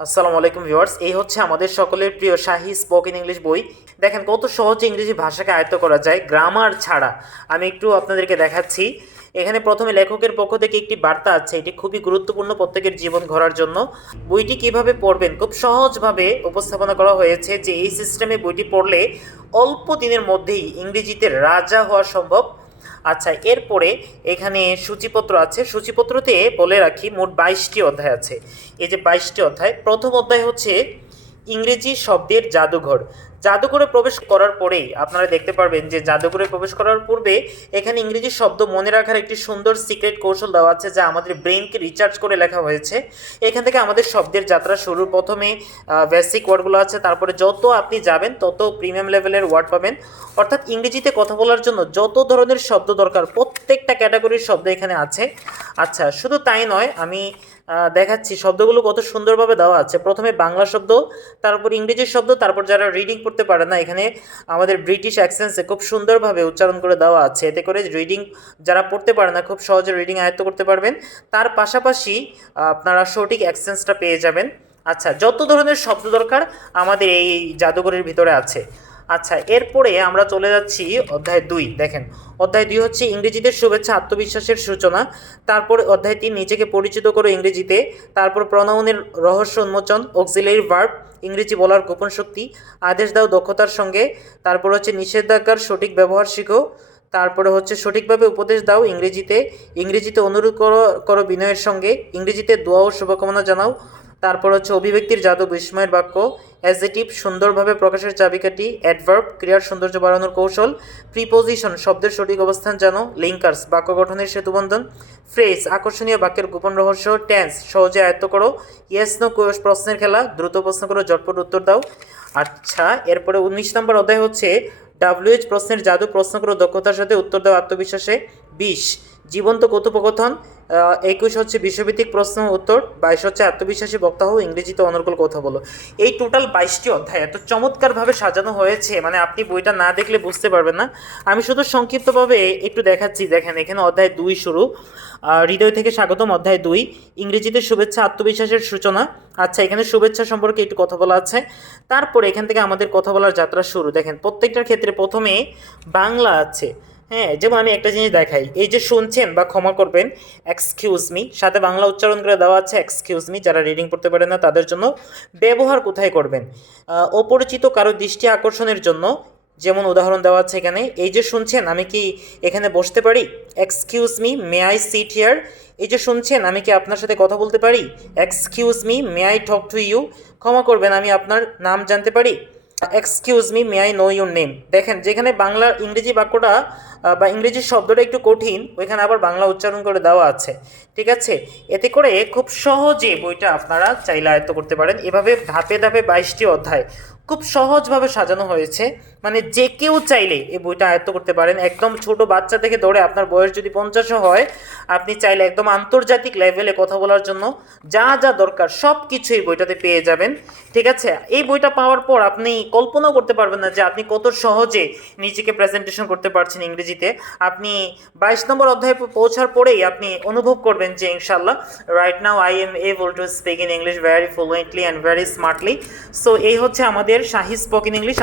আসসালামু আলাইকুম ভিউয়ার্স, এই হচ্ছে আমাদের সকলের প্রিয় শাহি স্পোকেন ইংলিশ বই। দেখেন কত সহজে ইংরেজি ভাষাকে আয়ত্ত করা যায় গ্রামার ছাড়া। আমি একটু আপনাদেরকে দেখাচ্ছি। এখানে প্রথমে লেখকের পক্ষ থেকে একটি বার্তা আছে, এটি খুবই গুরুত্বপূর্ণ প্রত্যেকের জীবন গড়ার জন্য। বইটি কীভাবে পড়বেন? খুব সহজভাবে উপস্থাপনা করা হয়েছে যে, এই সিস্টেমে বইটি পড়লে অল্প দিনের মধ্যেই ইংরেজিতে রাজা হওয়া সম্ভব। আচ্ছা এরপরে এখানে সূচিপত্র আছে। সূচিপত্রতে বলে রাখি, মোট বাইশটি অধ্যায় আছে। এই যে বাইশটি অধ্যায়, প্রথম অধ্যায় হচ্ছে ইংরেজি শব্দের জাদুঘর। জাদুঘরে প্রবেশ করার পরেই আপনারা দেখতে পারবেন যে জাদুঘরে প্রবেশ করার পূর্বে এখানে ইংরেজি শব্দ মনে রাখার একটি সুন্দর সিক্রেট কৌশল দেওয়া আছে যা আমাদের ব্রেনকে রিচার্জ করে লেখা হয়েছে। এখান থেকে আমাদের শব্দের যাত্রা শুরু। প্রথমে বেসিক ওয়ার্ডগুলো আছে, তারপরে যত আপনি যাবেন, তত প্রিমিয়াম লেভেলের ওয়ার্ড পাবেন। অর্থাৎ ইংরেজিতে কথা বলার জন্য যত ধরনের শব্দ দরকার, প্রত্যেকটা ক্যাটাগরির শব্দ এখানে আছে। আচ্ছা শুধু তাই নয়, আমি দেখাচ্ছি শব্দগুলো কত সুন্দরভাবে দেওয়া আছে। প্রথমে বাংলা শব্দ, তারপর ইংরেজি শব্দ, তারপর যারা রিডিং করতে পারে না। এখানে আমাদের ব্রিটিশ অ্যাকসেন্সে খুব সুন্দরভাবে উচ্চারণ করে দেওয়া আছে। এতে করে রিডিং যারা পড়তে পারে না, খুব সহজে রিডিং আয়ত্ত করতে পারবেন। তার পাশাপাশি আপনারা সঠিক অ্যাকসেন্সটা পেয়ে যাবেন। আচ্ছা যত ধরনের শব্দ দরকার আমাদের এই জাদুঘরের ভিতরে আছে। আচ্ছা এরপরে আমরা চলে যাচ্ছি অধ্যায় দুই, দেখেন। অধ্যায় দুই হচ্ছে ইংরেজিতে শুভেচ্ছা, আত্মবিশ্বাসের সূচনা। তারপর অধ্যায় তিন, নিজেকে পরিচিত করো ইংরেজিতে। তারপর প্রণয়নের রহস্য উন্মোচন অক্সিলারি ভার্ব ইংরেজি বলার গোপন শক্তি, আদেশ দাও দক্ষতার সঙ্গে। তারপর হচ্ছে নিষেধাজ্ঞার সঠিক ব্যবহার শিখো। তারপরে হচ্ছে সঠিকভাবে উপদেশ দাও ইংরেজিতে। ইংরেজিতে অনুরোধ করো করো বিনয়ের সঙ্গে। ইংরেজিতে দোয়া ও শুভকামনা জানাও। তারপর হচ্ছে অভিব্যক্তির জাদু বিস্ময়ের বাক্য অ্যাজেটিভ সুন্দরভাবে প্রকাশের চাবিকাঠি অ্যাডভার্ব ক্রিয়ার সৌন্দর্য বাড়ানোর কৌশল প্রিপোজিশন শব্দের সঠিক অবস্থান জানো লিঙ্কার্স বাক্য গঠনের সেতুবন্ধন ফ্রেজ আকর্ষণীয় বাক্যের গোপন রহস্য টেন্স সহজে আয়ত্ত করো ইয়েস নো প্রশ্নের খেলা, দ্রুত প্রশ্ন করো, ঝটপট উত্তর দাও। আচ্ছা এরপরে উনিশ নম্বর অধ্যায় হচ্ছে ডাব্লিউএইচ প্রশ্নের জাদু প্রশ্ন করো, দক্ষতার সাথে উত্তর দাও আত্মবিশ্বাসে। বিশ, জীবন্ত কথোপকথন একুশ হচ্ছে বিশ্বভিত্তিক প্রশ্ন উত্তর, বাইশ হচ্ছে আত্মবিশ্বাসী বক্তা হও, ইংরেজিতে অনর্গল কথা বলো। এই টোটাল বাইশটি অধ্যায় এত চমৎকারভাবে সাজানো হয়েছে মানে আপনি বইটা না দেখলে বুঝতে পারবেন না। আমি শুধু সংক্ষিপ্তভাবে একটু দেখাচ্ছি, দেখেন এখানে অধ্যায় দুই শুরু। হৃদয় থেকে স্বাগতম, অধ্যায় দুই। ইংরেজিতে শুভেচ্ছা, আত্মবিশ্বাসের সূচনা। আচ্ছা এখানে শুভেচ্ছা সম্পর্কে একটু কথা বলা আছে। তারপরে এখান থেকে আমাদের কথা বলার যাত্রা শুরু। দেখেন, প্রত্যেকটার ক্ষেত্রে প্রথমে বাংলা আছে। হ্যাঁ যেমন আমি একটা জিনিস দেখাই। এই যে শুনছেন বা ক্ষমা করবেন এক্সকিউজ মি সাথে বাংলা উচ্চারণ করে দেওয়া আছে এক্সকিউজ মি যারা রিডিং করতে পারে না, তাদের জন্য ব্যবহার কোথায় করবেন? অপরিচিত কারও দৃষ্টি আকর্ষণের জন্য, যেমন উদাহরণ দেওয়া আছে এখানে, এই যে শুনছেন, আমি কি এখানে বসতে পারি? Excuse me may I sit here এই যে শুনছেন, আমি কি আপনার সাথে কথা বলতে পারি? Excuse me may I talk to you ক্ষমা করবেন, আমি আপনার নাম জানতে পারি? Excuse me may I know your name দেখেন, যেখানে বাংলার ইংরেজি বাক্যটা বা ইংরেজি শব্দটা একটু কঠিন, ওইখানে আবার বাংলা উচ্চারণ করে দেওয়া আছে। ঠিক আছে? এতে করে খুব সহজে বইটা আপনারা চাইলে আয়ত্ত করতে পারেন। এভাবে ধাপে ধাপে বাইশটি অধ্যায় খুব সহজভাবে সাজানো হয়েছে। মানে যে কেউ চাইলে এই বইটা আয়ত্ত করতে পারেন। একদম ছোট বাচ্চা থেকে ধরে আপনার বয়স যদি পঞ্চাশও হয়, আপনি চাইলে একদম আন্তর্জাতিক লেভেলে কথা বলার জন্য যা যা দরকার সব কিছু এই বইটাতে পেয়ে যাবেন। ঠিক আছে? এই বইটা পাওয়ার পর আপনি কল্পনাও করতে পারবেন না যে আপনি কত সহজে নিজেকে প্রেজেন্টেশন করতে পারছেন ইংরেজিতে। আপনি বাইশ নম্বর অধ্যায়ে পৌঁছার পরেই আপনি অনুভব করবেন যে ইনশাল্লাহ right now I am able to speak in English very fluently and very smartly so এই হচ্ছে আমাদের শাহি স্পোকেন ইংলিশ